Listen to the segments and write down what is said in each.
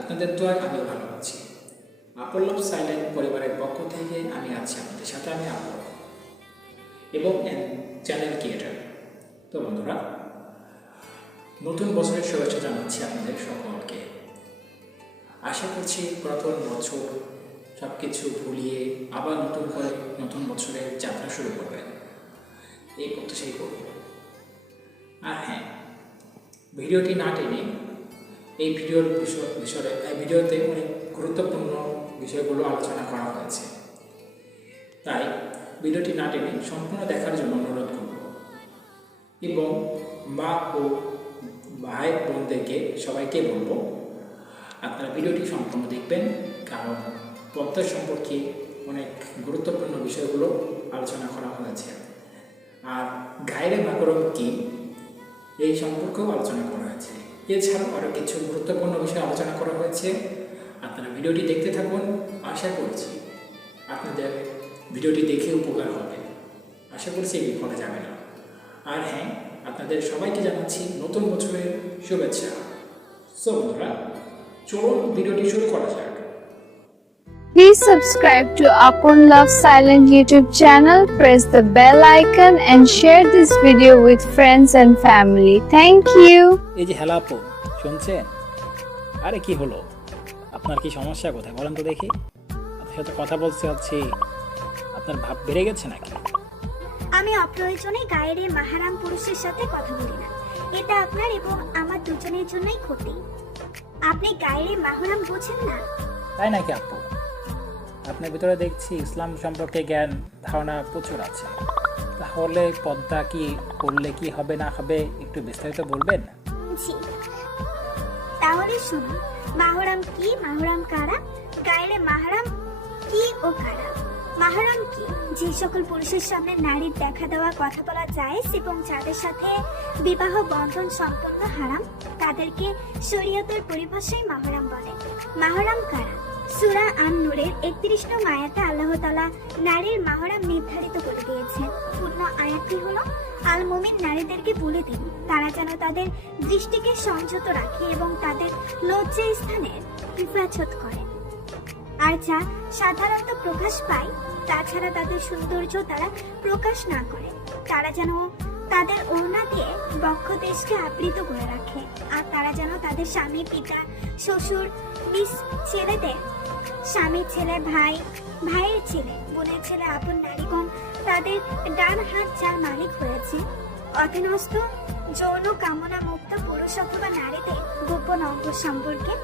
আপনাদের দোয়ায় আমি ভালো আছি। আপন লাভ সাইলেন্ট পরিবারের পক্ষ থেকে আমি আছি আপনাদের সাথে, আমি আপন এবং চ্যানেল ক্রিয়েটার। তো বন্ধুরা, নতুন বছরের শুভেচ্ছা জানাচ্ছি আপনাদের সকলকে। আশা করছি পুরাতন বছর সব কিছু ভুলিয়ে আবার নতুন করে নতুন বছরের যাত্রা শুরু করবেন, এই প্রত্যাশাই করব। আর হ্যাঁ, ভিডিওটি না টেনে এই ভিডিওতে অনেক গুরুত্বপূর্ণ বিষয়গুলো আলোচনা করা হয়েছে, তাই ভিডিওটি না টেনে সম্পূর্ণ দেখার জন্য অনুরোধ করব এবং মা ও ভাই বোনদেরকে সবাইকে বলবো আপনারা ভিডিওটি সম্পূর্ণ দেখবেন, কারণ পর্দা সম্পর্কে অনেক গুরুত্বপূর্ণ বিষয়গুলো আলোচনা করা হয়েছে। আর গায়রে মাকরম কি, এই সম্পর্কেও আলোচনা করা হয়েছে। এছাড়াও আরও কিছু গুরুত্বপূর্ণ বিষয় আলোচনা করা হয়েছে। আপনারা ভিডিওটি দেখতে থাকুন, আশা করছি আপনাদের ভিডিওটি দেখে উপকার হবে। আশা করছি বিফলে যাবে না। আর হ্যাঁ, আপনাদের সবাইকে জানাচ্ছি নতুন বছরের শুভেচ্ছা। সো বন্ধুরা, চলুন ভিডিওটি শুরু করা যাক। Please subscribe to Upon Love Silent YouTube channel, press the bell icon and share this video with friends and family. Thank you. এই যে হ্যালো আপু, শুনছেন? আরে কি হলো, আপনার কি সমস্যা কোথায় বলেন তো দেখি। আপনার সাথে কথা বলতে যাচ্ছি, আপনার ভাব বেড়ে গেছে নাকি? আমি অপ্রয়োজনে গায়ের মাহারাম পুরুষের সাথে কথা বলি না। এটা আপনার এবং আমার দুজনের জন্যই ক্ষতি। আপনি গায়ের মাহারাম বোঝেন না? তাই নাকি আপু? আপনার ভিতরে দেখছি ইসলাম সম্পর্কে জ্ঞান ধারণা প্রচুর আছে। তাহলে পর্দা কি করলে কি হবে না হবে একটু বিস্তারিত বলবেন? জি, তাহলে শুনুন, মাহরাম কি, মাহরাম কারা, গায়ের মাহরাম কি ও কারা। মাহরাম কি? যে সকল পুরুষের সামনে নারীর দেখা দেওয়া, কথা বলা জায়েজ এবং যাদের সাথে বিবাহ বন্ধন সম্পন্ন হারাম, তাদেরকে শরীয়তের পরিভাষায় মাহরাম বলে। মাহরাম কারা? সূরা আন-নূরের ৩১ নং আয়াতে আল্লাহ তাআলা নারীর মাহরাম নির্ধারিত করে দিয়েছেন। পূর্ণ আয়াতটি হলো, আল মুমিন নারীদেরকে বলে দিন তারা যেন তাদের দৃষ্টিকে সংযত রাখে এবং তাদের লজ্জা স্থানের হেফাজত করে, আর যা সাধারণত প্রকাশ পায় তাছাড়া তাদের সৌন্দর্য তারা প্রকাশ না করে। তারা যেন তাদের ওড়না দিয়ে বক্ষদেশকে আবৃত করে রাখে, আর তারা যেন তাদের স্বামী, পিতা, শ্বশুর, নিজ ছেলেদের স্বামীর ছেলে, ভাই, ভাইয়ের ছেলে, বোনের ছেলে, আপন নারীগণ তাদের ডান হাত যার মালিক হয়েছে, অধীনস্থ যৌন কামনা মুক্ত পুরুষ অথবা নারীদের গোপন অঙ্গ সম্পর্কে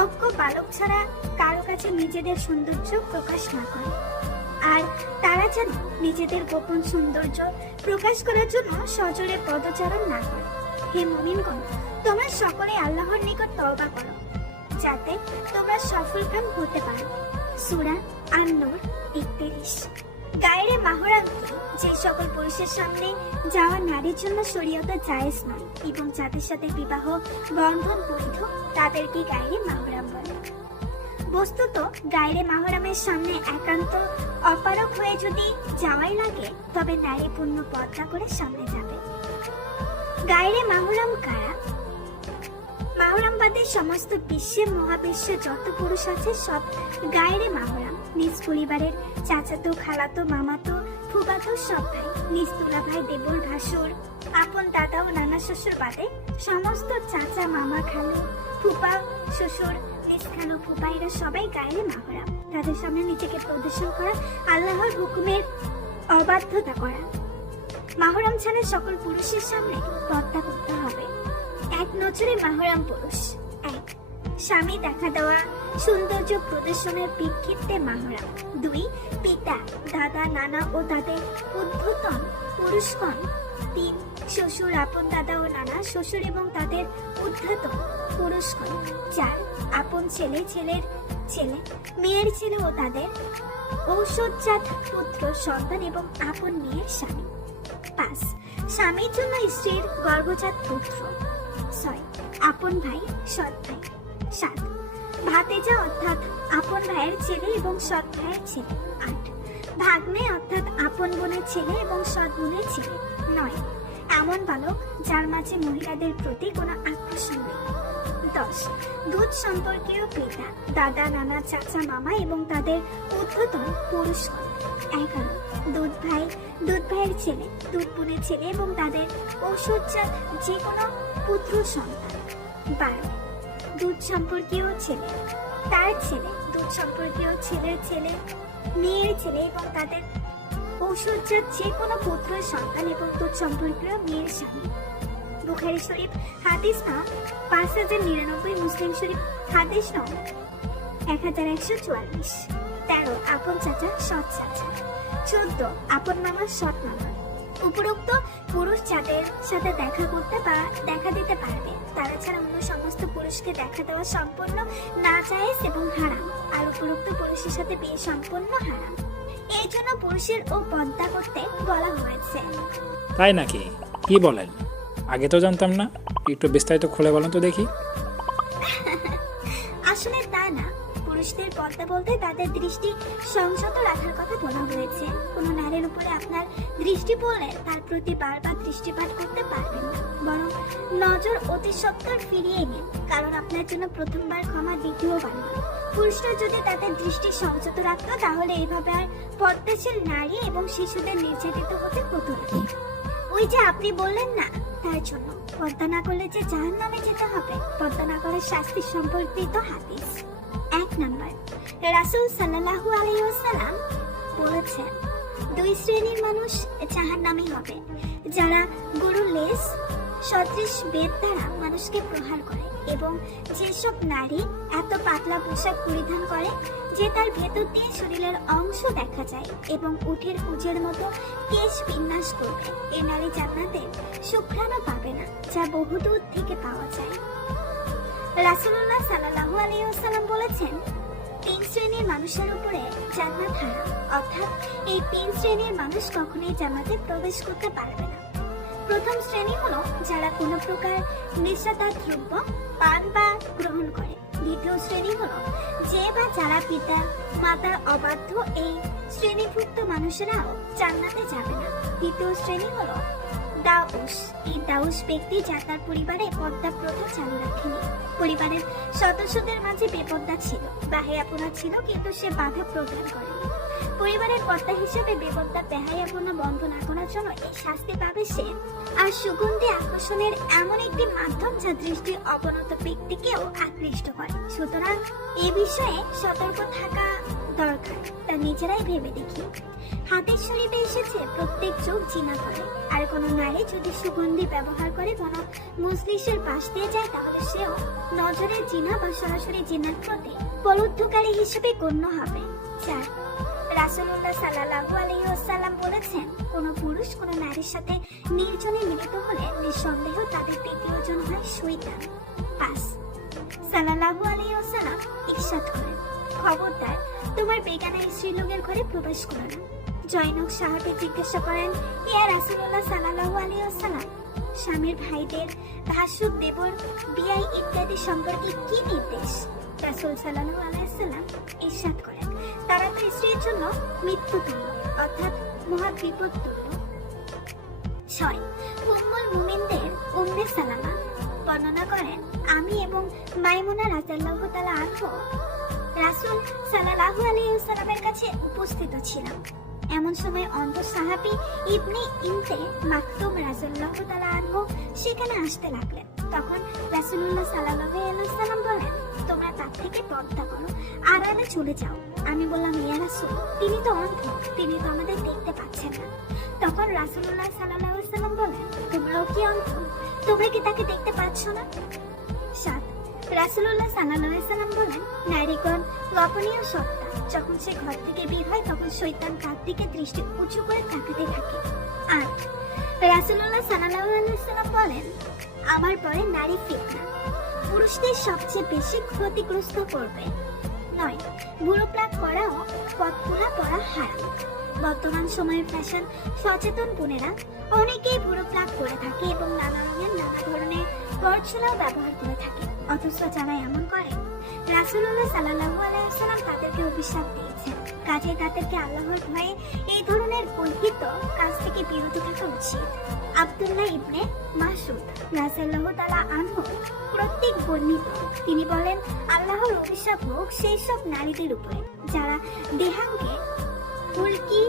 অজ্ঞ বালক ছাড়া কারো কাছে নিজেদের সৌন্দর্য প্রকাশ না করে। আর তারা যেন নিজেদের গোপন সৌন্দর্য প্রকাশ করার জন্য সজোরে পদচারণ না করে। হে মুমিনগণ, তোমরা সকলে আল্লাহর নিকট তওবা করো যাতে তোমরা সফলকাম হতে পারো। সূরা আন-নূর ৩১। গায়েরে মাহরাম কি? যে সকল পুরুষের সামনে যাওয়া নারীর জন্য শরীয়তে জায়েজ নয় এবং যাদের সাথে বিবাহ বন্ধন বৈধ, তাদেরকে গায়েরে মাহরাম বলে। বস্তুত গায়েরে মাহরামের সামনে একান্ত অপারক হয়ে যদি যাওয়াই লাগে, তবে নারী পূর্ণ পর্দা করে সামনে যাবে। গায়েরে মাহরাম কারা? মাহরামবাদের সমস্ত বিশ্বে, মহাবিশ্বে যত পুরুষ আছে সব গায়েরে মাহরাম। নিজ পরিবারের চাচাতো, খালাতো, মামাতো, ফুফাতো সব ভাই, নিজ দুলা ভাই, দেবর, ভাসুর, আপন দাদা ও নানা শ্বশুর বাদে সমস্ত চাচা, মামা, খালু, ফুফা, শ্বশুর, নিজ খালু, ফুফা, এরা সবাই গায়েরে মাহরাম। তাদের সামনে নিজেকে প্রদর্শন করা, আল্লাহর হুকুমের অবাধ্যতা করা। মাহরাম ছাড়া সকল পুরুষের সামনে পর্দা করতে হবে। এক নজরে মাহরাম পুরুষ: ১. স্বামী দেখা দেওয়া, সৌন্দর্য প্রদর্শনের প্রেক্ষিতে মাহরাম। ২. পিতা, দাদা, নানা ও তাদের উদ্ধতন পুরুষগণ। ৩. শ্বশুর, আপন দাদা ও নানা, শ্বশুর এবং তাদের উদ্ধতন পুরুষগণ। ৪. আপন ছেলে, ছেলের ছেলে, মেয়ের ছেলে ও তাদের ঔষধজাত পুত্র সন্তান এবং আপন মেয়ের স্বামী। ৫. স্বামীর জন্য স্ত্রীর গর্ভজাত পুত্র। ৬. আপন ভাই, সৎ ভাই। ৭. ভাতিজা অর্থাৎ আপন ভাইয়ের ছেলে এবং সৎ ভাইয়ের ছেলে। ৮. ভাগ্নে অর্থাৎ আপন বোনের ছেলে এবং সৎ বোনের ছেলে। ৯. এমন বালক যার মাঝে মহিলাদের প্রতি কোনো আকর্ষণ নেই। 10 দুধ সম্পর্কীয় পিতা, দাদা, নানা, চাচা, মামা এবং তাদের ঊর্ধ্বতন পুরুষগণ। 11 দুধ ভাই, দুধ ভাইয়ের ছেলে, দুধ বোনের ছেলে এবং তাদের ঔষধজাত যে কোনো পুত্র সন্তান। 12 দুধ সম্পর্কীয় ছেলে, তার ছেলে, দুধ সম্পর্কীয় ছেলের ছেলে, মেয়ের ছেলে এবং তাদের ঔষধজাত যে কোনো পুত্র সন্তান এবং দুধ সম্পর্কীয় মেয়ের স্বামী। বুখারী শরীফ হাদিস নং 5099, মুসলিম শরীফ হাদিস নং 1144। 13 আপন চাচা, সৎ চাচা। 14 আপন মামা, সৎ মামা। উপরোক্ত পুরুষ যাদের সাথে দেখা করতে বা দেখা দিতে পারবে তারা ছাড়া অন্য সমস্ত পুরুষকে দেখা দেওয়া সম্পূর্ণ নাজায়েজ এবং হারাম, আর উপরোক্ত পুরুষের সাথে বিয়ে সম্পূর্ণ হারাম। এই জন্য পুরুষের ও পর্দা করতে বলা হয়েছে। তাই নাকি? কি বলেন? আগে তো জানতাম না। একটু বিস্তারিত খুলে বলেন তো দেখি। আসলে তা না, পুরুষদের পর্দা বলতে তাদের দৃষ্টি সংযত রাখার কথা বলা হয়েছে। কোনো নারীর উপরে আপনার দৃষ্টি পড়লে তার প্রতি বারবার দৃষ্টিপাত করতে পারবেন না, বরং নজর অতি সত্বর ফিরিয়ে নিন, কারণ আপনার জন্য প্রথমবার ক্ষমা, দ্বিতীয়বার না। পুরুষরা যদি তাদের দৃষ্টি সংযত রাখতো তাহলে এইভাবে আর পর্দাশীল নারী এবং শিশুদের নির্যাতিত হতে হতো না। ওই যে আপনি বললেন না, তার জন্য পর্দা না করলে যে জাহান্নামে যেতে হবে, পর্দা না করার শাস্তি সম্পর্কিত হাদিস। 1 নাম্বার, রাসূল সাল্লাল্লাহু আলাইহি ওয়াসাল্লাম বলেছেন, 2 শ্রেণীর মানুষ জাহান্নামী হবে, যারা গরুর লেজ সদৃশ বেত দ্বারা মানুষকে প্রহার করে এবং যেসব নারী এত পাতলা পোশাক পরিধান করে যে তার ভেতর দিয়ে শরীরের অংশ দেখা যায় এবং উটের কুঁজের মতো কেশ বিন্যাস করবে, এই নারী জান্নাতে শুকরানো পাবে না, যা বহুদূর থেকে পাওয়া যায়। রাসূলুল্লাহ সাল্লাল্লাহু আলাইহি ওয়াসাল্লাম বলেছেন, 3 শ্রেণীর মানুষের উপরে জান্নাত হারাম, অর্থাৎ এই 3 শ্রেণীর মানুষ কখনোই জান্নাতে প্রবেশ করতে পারবে না। প্রথম শ্রেণী হলো যারা কোনো প্রকার নেশাদার দ্রব্য পান বা গ্রহণ করে। দ্বিতীয় শ্রেণী হলো যে বা যারা পিতা মাতার অবাধ্য, এই শ্রেণীভুক্ত মানুষেরাও জান্নাতে যাবে না। তৃতীয় শ্রেণী হলো দাউস, এই দাউস ব্যক্তি যা তার পরিবারে পর্দা প্রথা চালু রাখেনি, পরিবারের সদস্যদের মাঝে বেপর্দা ছিল, বেহায়াপনা ছিল, কিন্তু সে বাধা প্রদান করেনি। পরিবারের কর্তা হিসেবে বেপর্দা বেহায়াপনা বন্ধ না করার জন্য এই শাস্তি পাবে সে। আর সুগন্ধি আকর্ষণের এমন একটি মাধ্যম যা দৃষ্টি অবনত ব্যক্তিকেও আকৃষ্ট করে, সুতরাং এ বিষয়ে সতর্ক থাকা দরকার, তা নিজেরাই ভেবে দেখি। হাদিস শরীফে এসেছে, প্রত্যেক চোখ জিনা করে, আর কোনো নারী যদি সুগন্ধি ব্যবহার করে কোনো মজলিসের পাশ দিয়ে যায় তাহলে সেও নজরে জিনা বা সরাসরি জিনার প্রতি প্রলুব্ধকারী হিসেবে গণ্য হবে। 4 রাসূলুল্লাহ সাল্লাল্লাহু আলাইহি ওয়াসাল্লাম বলেছেন, কোনো পুরুষ কোনো নারীর সাথে নির্জনে মিলিত হলে নিঃসন্দেহ তাদের তৃতীয়জন হয় শয়তান। 5 সাল্লাল্লাহু আলাইহি ওয়াসাল্লাম ইরশাদ করেন, খবরদার তোমার বেগানা স্ত্রীলোকের ঘরে প্রবেশ করো না। জয়নক সাহাবী জিজ্ঞাসা করেন, ইয়া রাসূলুল্লাহ সাল্লাল্লাহু আলাইহি ওয়াসাল্লাম, স্বামীর ভাইদের, ভাসুর, দেবর, বিয়াই ইত্যাদি সম্পর্কে কি নির্দেশ? রাসূল সাল্লাল্লাহু আলাইহি ওয়াসাল্লাম ইরশাদ করেন, তারা তো স্ত্রীর জন্য মৃত্যু তুল্য, অর্থাৎ মহা বিপদ তুল্য। 6 উম্মুল মুমিনদের উম্মে সালামা বর্ণনা করেন, আমি এবং মাইমুনা রাদিয়াল্লাহু তাআলা আনহা রাসূল সাল্লাল্লাহু আলাইহি ওয়াসাল্লামের কাছে উপস্থিত ছিলাম। এমন সময় অন্ধ সাহাবী ইবনে ইনতে মাকতুম রাদিয়াল্লাহু তাআলা আনহু সেখানে আসতে লাগলেন। তখন রাসূলুল্লাহ সাল্লাল্লাহু আলাইহি ওয়াসাল্লাম বলেন, তোমরা তার থেকে পর্দা করো, আড়ালে চলে যাও। আমি বললাম, ইয়া রাসূল, তিনি তো অন্ধ, তিনি তো আমাদের দেখতে পাচ্ছেন না। তখন রাসূলুল্লাহ সাল্লাল্লাহু আলাইহি ওয়াসাল্লাম বলেন, তোমরাও কি অন্ধ? তোমরা কি তাকে দেখতে পাচ্ছ না? 7 রাসূলুল্লাহ সাল্লাল্লাহু আলাইহি ওয়াসাল্লাম বলেন, নারীগণ গোপনীয় সত্তা, যখন সে ঘর থেকে বের হয় তখন শয়তান তার দিকে দৃষ্টি উঁচু করে তাকাতে থাকে। 8 রাসূলুল্লাহ সাল্লাল্লাহু আলাইহি ওয়াসাল্লাম বলেন, আমার পরে নারী ফিতনা পুরুষদের সবচেয়ে বেশি ক্ষতিগ্রস্ত করবে। 9 বুড়ো প্লাগ করা ও পথখোলা পরা হারাম। বর্তমান সময়ের ফ্যাশন সচেতন বোনেরা অনেকেই বুড়ো প্লাগ করে থাকে এবং নানা রঙের নানা ধরনের পরচুলাও ব্যবহার করে থাকে, অথচ যারা এমন করে রাসূলুল্লাহ সাল্লাল্লাহু আলাইহি ওয়াসাল্লাম তাদেরকে অভিশাপ দিয়েছেন। কাজে তাদেরকে আল্লাহর ভয়ে এই ধরনের বর্ধিত কাজ থেকে বিরত থাকা উচিত। আব্দুল্লাহ ইবনে মাসউদ রাদিয়াল্লাহু তাআলা আনহু প্রত্যেক বর্ণিত, তিনি বলেন, আল্লাহর অভিশাপ হোক সেই সব নারীদের উপরে যারা দেহাঙ্গে উল্কি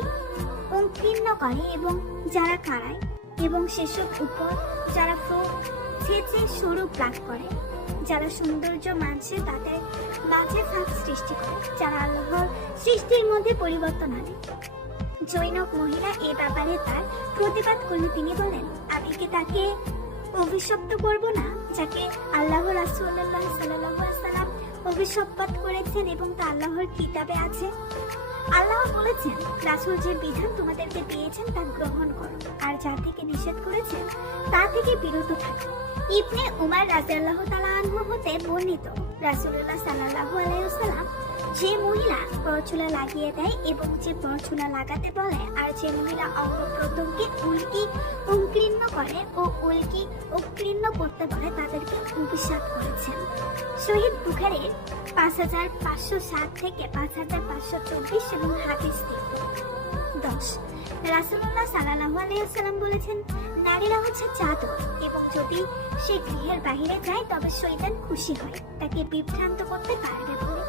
সংকীর্ণ করে এবং যারা কারায়, এবং সেসব উপর যারা ছেঁচে সরু প্লাগ করে, যারা সৌন্দর্য মানছে তাদের মাঝে ফাঁক সৃষ্টি করে, যারা আল্লাহর সৃষ্টির মধ্যে পরিবর্তন আনে। জৈনক মহিলা এ ব্যাপারে তার প্রতিবাদ করলে তিনি বলেন, আমি কি তাকে অভিশপ্ত করব না যাকে আল্লাহ রাসূলুল্লাহ সাল্লাল্লাহু আলাইহি ওয়াসাল্লাম অভিশপ্ত করেছেন এবং তা আল্লাহর কিতাবে আছে। আল্লাহ বলেছেন, রাসূল যে বিধান তোমাদেরকে দিয়েছেন তা গ্রহণ করো, আর যা থেকে নিষেধ করেছেন তা থেকে বিরত থাকো। ইবনে উমার রাদিয়াল্লাহু তাআলা আনহু হতে বর্ণিত, রাসূলুল্লাহ সাল্লাল্লাহু আলাইহি ওয়াসাল্লাম যে মহিলা পরচুলা লাগিয়ে দেয় এবং যে পরচুলা লাগাতে বলে, আর যে মহিলা অঙ্গ প্রত্যঙ্গে উল্কি সংকীর্ণ করে ও উল্কি অকীর্ণ করতে বলে তাদেরকে অভিশাপ করেছেন। শহীদ বুখারীর 5507 থেকে 5524 এবং হাদিস 10। রাসূলুল্লাহ সাল্লাল্লাহু আলাইহি ওয়াসাল্লাম বলেছেন, নারীরা হচ্ছে চাদর, এবং যদি সে গৃহের বাইরে যায় তবে শয়তান খুশি হয় তাকে বিভ্রান্ত করতে পারবে বলে।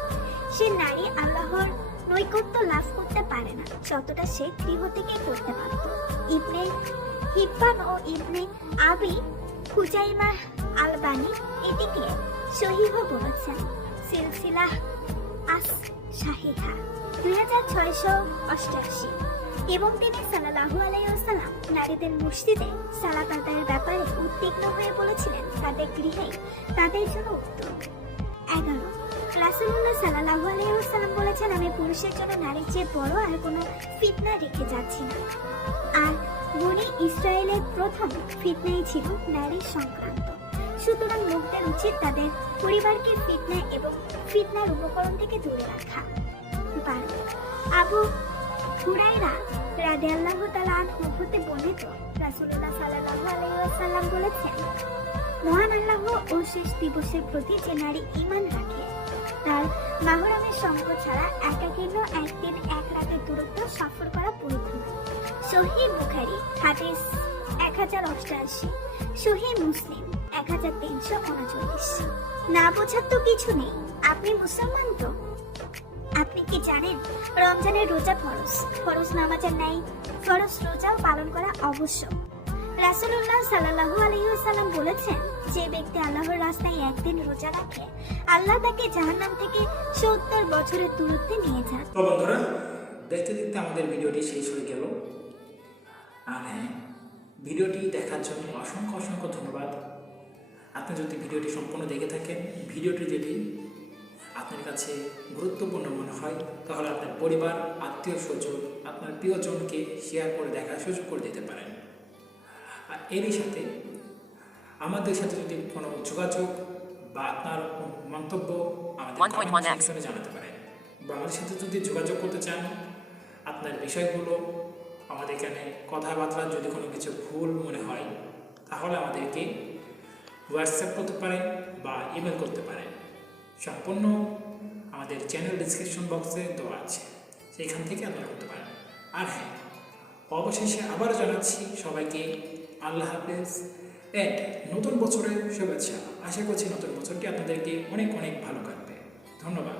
সে নারী আল্লাহর নৈকট্য লাভ করতে পারে না যতটা সে গৃহ থেকে করতে পারত। ইবনে হিব্বান ও ইবনে আবি খুজাইমা আলবানী এটিকে সহিহ বলেছেন। সিলসিলাহ আস সাহিহা 2688। এবং তিনি সাল্লাল্লাহু আলাইহি ওয়াসাল্লাম নারীদের মসজিদে সালাত আদায়ের ব্যাপারে উদ্বিগ্ন হয়ে বলেছিলেন, তাদের গৃহেই তাদের জন্য উত্তম। 11। রাসূলুল্লাহ সাল্লাল্লাহু আলাইহি ওয়াসাল্লাম বলেছেন, আমি পুরুষের জন্য নারীর চেয়ে বড় আর কোনো ফিতনা রেখে যাচ্ছি না। আর বনি ইসরায়েলের প্রথম ফিতনাই ছিল নারী সংক্রান্ত। সুতরাং লোকদের উচিত তাদের পরিবারকে ফিতনা এবং ফিতনার উপকরণ থেকে দূরে রাখা। 12। আবু হুরায়রা রাদিয়াল্লাহু তাআলা আনহু হতে বর্ণিত, রাসূলুল্লাহ সাল্লাল্লাহু আলাইহি ওয়াসাল্লাম বলেছেন, মহান আল্লাহ ও শেষ দিবসের প্রতি যে নারী ঈমান রাখে তার মাহরামের সঙ্গ ছাড়া একাকীর্ণ একদিন এক রাতের দূরত্ব সফর করা বৈধ। সহিহ বুখারী হাদিস 1088, সহিহ মুসলিম 1339। না বোঝার তো কিছু নেই, আপনি মুসলমান তো? আপনি কি জানেন রমজানের রোজা ফরজ, ফরজ নামাজের ন্যায় ফরজ রোজাও পালন করা আবশ্যক। রাসূলুল্লাহ সাল্লাল্লাহু আলাইহি ওয়াসাল্লাম বলেছেন, যে ব্যক্তি আল্লাহর রাস্তায় একদিন রোজা রাখে আল্লাহ তাকে জাহান্নাম থেকে 70 বছরের দূরত্বে নিয়ে যান। তো বন্ধুরা, দেখতে দেখতে আমাদের ভিডিওটি শেষ হয়ে গেল। আর হ্যাঁ, ভিডিওটি দেখার জন্য অসংখ্য অসংখ্য ধন্যবাদ। আপনি যদি ভিডিওটি সম্পূর্ণ দেখে থাকেন, ভিডিওটি যদি আপনার কাছে গুরুত্বপূর্ণ মনে হয় তাহলে আপনার পরিবার, আত্মীয় স্বজন, আপনার প্রিয়জনকে শেয়ার করে দেখার সুযোগ করে দিতে পারেন। আর এরই সাথে আমাদের সাথে যদি কোনো যোগাযোগ বা আপনার মন্তব্য আমাদের কমেন্ট সেকশনে জানাতে পারেন, বা আমাদের সাথে যদি যোগাযোগ করতে চান, আপনার বিষয়গুলো আমাদের এখানে কথাবার্তা যদি কোনো কিছু ভুল মনে হয় তাহলে আমাদেরকে হোয়াটসঅ্যাপ করতে পারেন বা ইমেল করতে পারেন। সম্পূর্ণ আমাদের চ্যানেল ডিসক্রিপশন বক্সে দেওয়া আছে, সেইখান থেকে আপনারা করতে পারেন। আর হ্যাঁ, অবশেষে আবারও জানাচ্ছি সবাইকে আল্লাহ হাফেজ এন্ড নতুন বছরের শুভেচ্ছা। আশা করছি নতুন বছরটি আপনাদেরকে অনেক অনেক ভালো কাটবে। ধন্যবাদ।